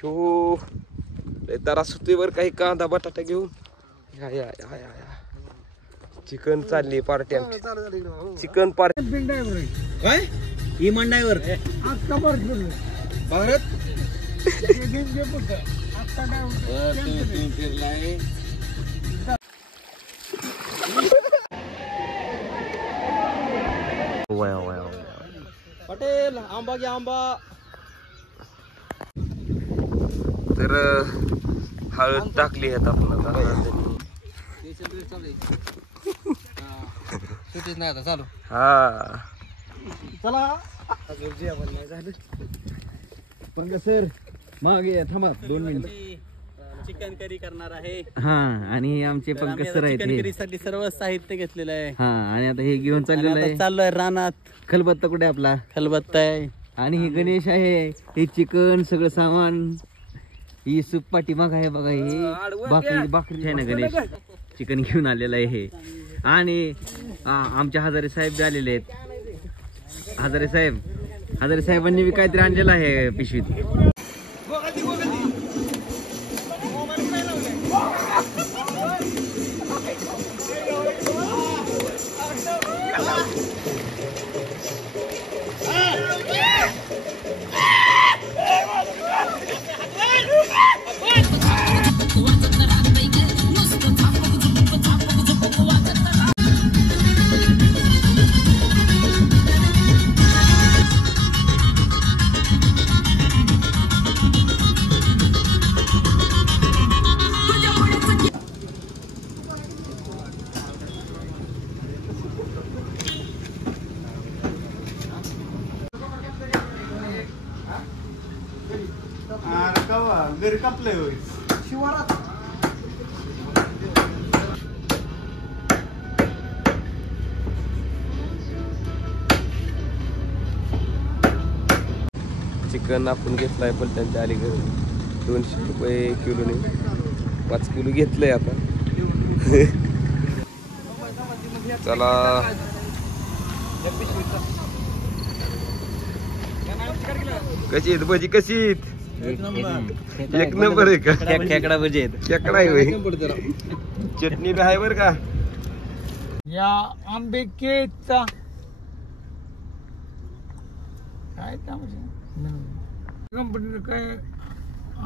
Show तारा सुतीवर काही कांदा बटाटा घेऊन या या या या या चिकन चालली पार्टी चिकन पार्टी काय इमान ड्रायव्हर भारत पटेल आंबा घ्या आंबा. तर हळद टाकली आहेत आपण आता नाही आता चालू. हा चला जेवण नाही झालं पण सर मागे थांबा 2 मिनिट. चिकन करी करणार आहे. हा आणि आमचे पंकज सर आहेत. चिकन करी साठी सर्व साहित्य घेतलेलं आहे. हा आणि आता हे घेऊन चाललेलं आहे. चाललोय रानात. खलबत्ता कुठे आपला? खलबत्ता आहे. आणि हे गणेश आहे. हे चिकन सगळं सामान. ही सूप पाठी माग आहे बघा. हे बाकरी आहे ना गणेश. चिकन घेऊन आलेलं आहे हे. आणि आमचे हजारे साहेब बी आलेले आहेत. हजारे साहेबांनी बी काहीतरी आणलेलं आहे पिशवीत. चिकन आपण घेतलाय पलटणच्या अलीकडे 200 रुपये किलोने 5 किलो घेतलंय आता. चला कशी आहेत भजी? कशी आहेत? एक नंबर आहे का? खेकडा भजी आहेत. खेकडा आहे. चटणी बी आहे बर का? या आंबेकेचा काय कंपनीला काय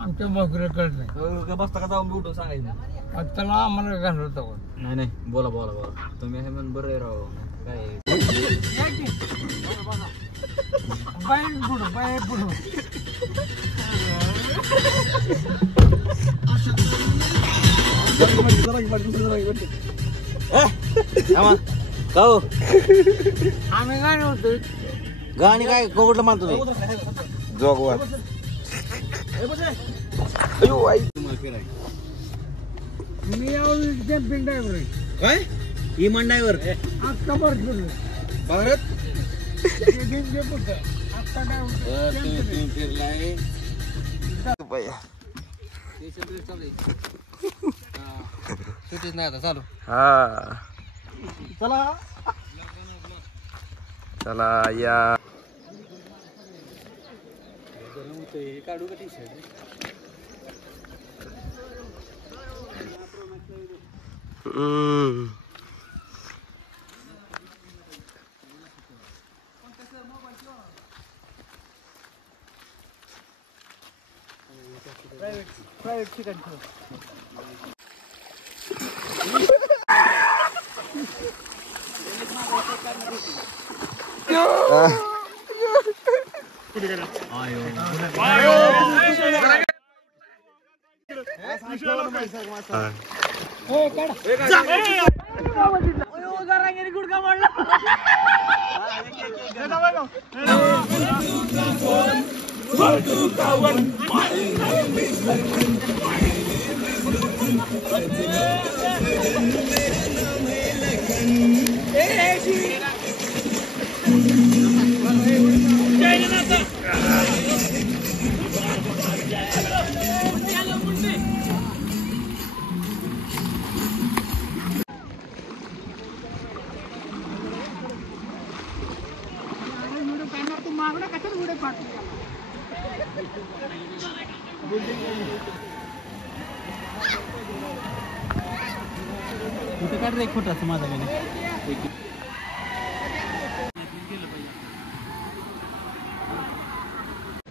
आमच्या भाकऱ्या कळत नाही. बसता का जाऊन उठून सांगायचं त्याला आम्हाला घालवता कोण? नाही बोला तुम्ही हे म्हण बरं राव काय बाहेर पुढं आम्ही गाणी होतो. गाणी काय कोकटलं मानतो नाही जोगवा. अयो आई मी कॅम्पिंग ड्रायव्हर आहे. काय इमान ड्रायव्हर आत्ता भरपूर भारत आत्ता नाही आता चालू. हा चला चला या. काढू का टी-शर्ट? प्रायव्हेट ठिकाणी काढ रे खोटा माझा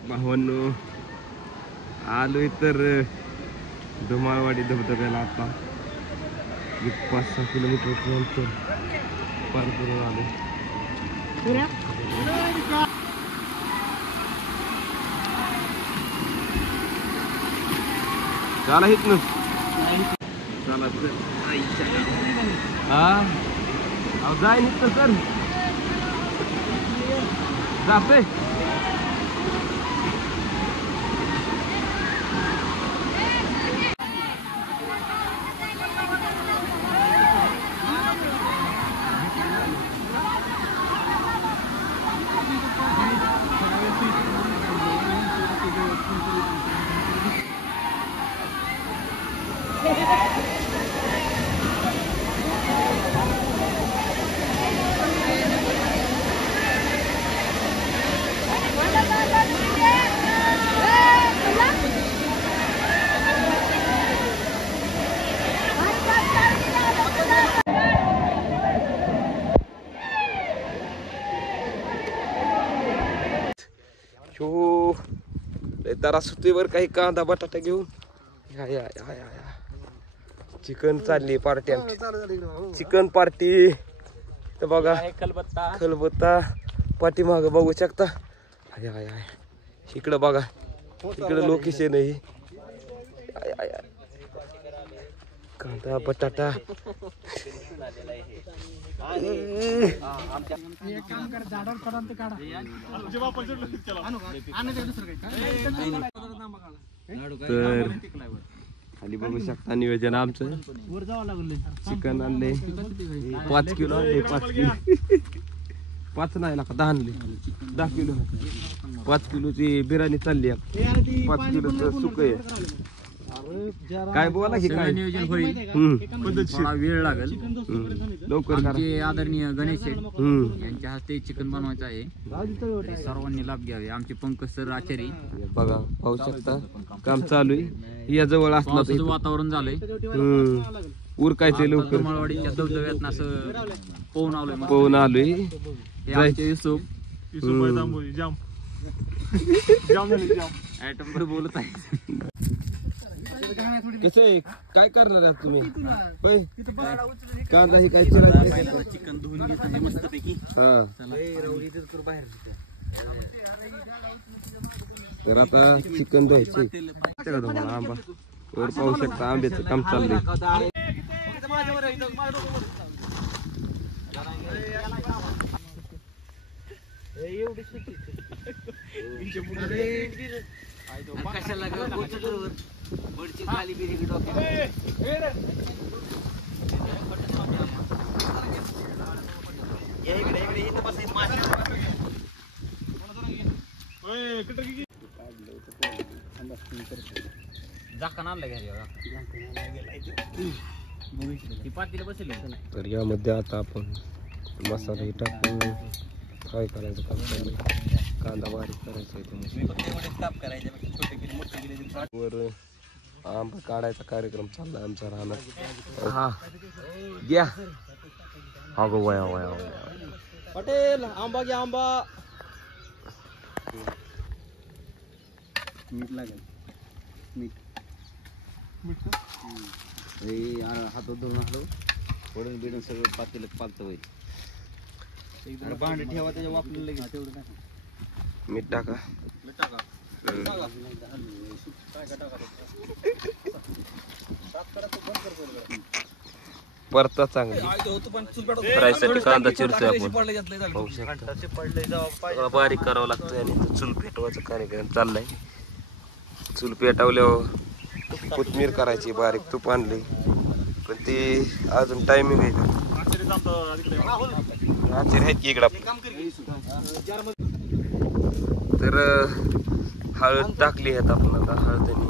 भावांनो आलोय तर धुमाळवाडी धबधब्याला आता 5-6 किलोमीटर अंतर पार करून आलो. चला इथनं चला हा जाईन इथं तर जाते. जरा सुतीवर काही कांदा बटाटा घेऊन या या या या या चिकन चालली पार्टी चिकन पार्टी. तर बघा खलबत्ता पाठीमाग बघू शकता. या या इकडं बघा इकडं लोकेशन आहे. कांदा बटाटा तर खाली बघू शकता नियोजन आमचं. चिकन आणले 5 किलो आणले 5 किलो 5 नाही लाका 10 आणले 10 किलो 5 किलोची बिर्याणी चालली आहे. 5 किलोचं सुक आहे. काय बोला की काय नियोजन होईल. थोडा वेळ लागेल. लवकर करा. आमचे आदरणीय गणेश शेठ यांच्या हस्ते चिकन बनवायचं आहे. सर्वांनी लाभ घ्यावे. आमचे पंकज सर आचारी बघा पाहू शकता काम चालू आहे. या जवळ असलं वातावरण झालंय. उरकायचे लवकर. माळवाडीच्या धबधब्यात असं पोहून आलोय. युसुफ बोलत आहे. कसं आहे काय करणार आहात तुम्ही? कांदा ही काय चिरायचं चिकन धुवून घेतो मस्तपैकी. हा तर आता चिकन धुवायचे. तुम्हाला आंबा वर पाहू शकता आंब्याचं काम चाललंय. कशाला खाली बिरी तर यामध्ये आता आपण मसाला हे टाकून फ्राय करायचं काम चाललंय. कांदा बारीक करायचा आहे. वर आंबा काढायचा कार्यक्रम चाललाय आमचा राहणार. हा घ्या अगो वया वया वया पटेल आंबा घ्या आंबा. मीठ लागेल. मीठ हातात धरून आलो. फोडून बिडून सगळं पातेलं पालतं होईल. भांडे ठेवा त्याच्या वापरून लगेच तेवढं टाका. मीठ टाका. परता चांगली फ्रायसाठी कांदा चिरतोय आपण. पाहू शकता बारीक करावं लागतंय. आणि चूल पेटवायचा कार्यक्रम चाललाय. चूल पेटवल्यावर कोथमीर करायची बारीक. तूप आणली पण ती अजून टायमिंग आहे. आहेत की इकडं. तर हळद टाकली आहेत आपण आता. हळदीने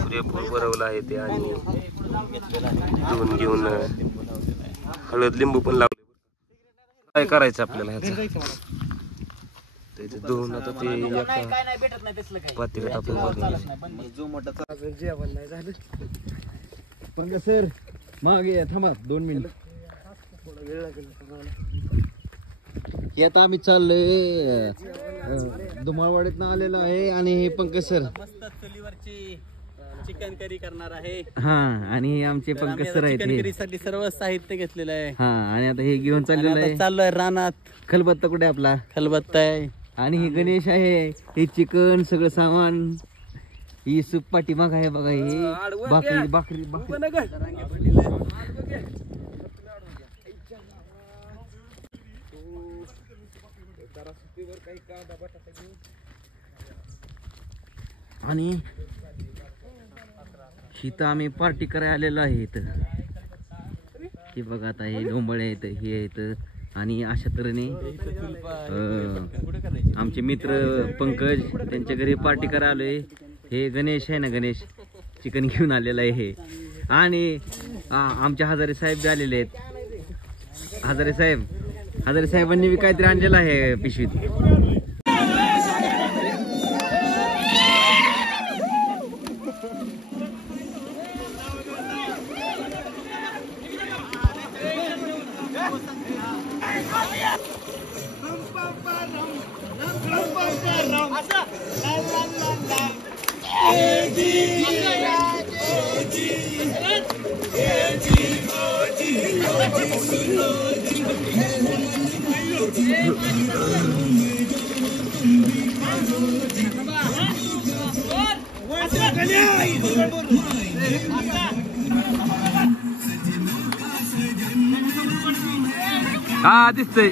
सूर्यफूल भरवलं आहे ते आणि धुवून घेऊन हळद लिंबू पण लावले. काय करायचं आपल्याला ह्याचं इथे दोन आता ते एका काय नाही भेटत नाही तसलं काही पातेल्यात आपण बनवलं. जो मोठा अजून जेवण नाही झालं. पंग सर मागे या, थांबा 2 मिनिट. थोडा वेळ लागेल तुम्हाला. हे आता आम्ही चाललोय दुमाळवाडीत आलेलो आहे आणि हे पंकज सर मस्त चुलीवरची चिकन करी करणार आहे. हा आणि हे आमचे पंकज सर आहेत चिकन हे. करीसाठी सर्व साहित्य घेतलेलं आहे. हा आणि आता हे घेऊन चाललेलं आता आहे. चाललोय रानात. खलबत्ता कुठे आपला खलबत्ता आहे. आणि हे गणेश आहे, हे चिकन सगळं सामान, ही सूप पाठी माग आहे बघा, हे भाकरी भाकरी भाकरी. आणि इथं आम्ही पार्टी करायला आलेलो आहे. इथं हे बघा आता हे डोंबळे आहेत, हे आहेत आणि अशा तऱ्हेने आमचे मित्र पंकज त्यांच्या घरी पार्टी करायला आलोय. हे गणेश आहे ना, गणेश चिकन घेऊन आलेला आहे हे. आणि आमचे हजारे साहेब बी आलेले आहेत. हजारे साहेबांनी बी काहीतरी आणलेलं आहे पिशवीत. हा दिसतंय.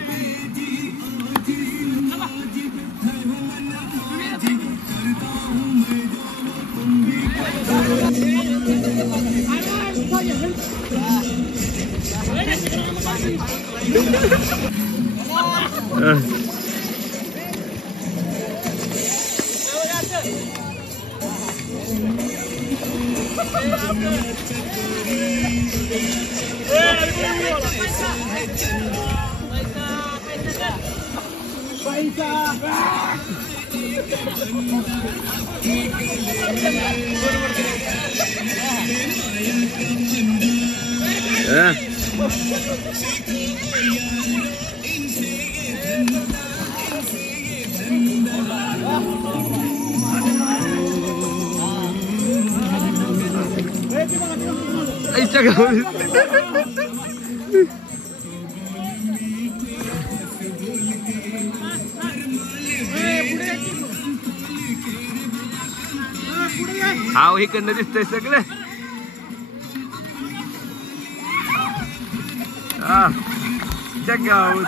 हा इकडनं दिसतंय सगळं. check out.